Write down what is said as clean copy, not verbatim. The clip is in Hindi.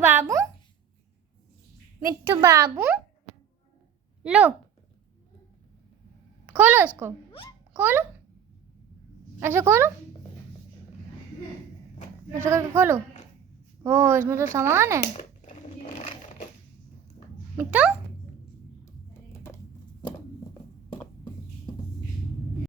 बाबू, मिट्ठू बाबू, लो खोलो इसको, खोलो, ऐसे खोलो, ऐसे करके खोलो। ओह, इसमें तो सामान है। मिट्टू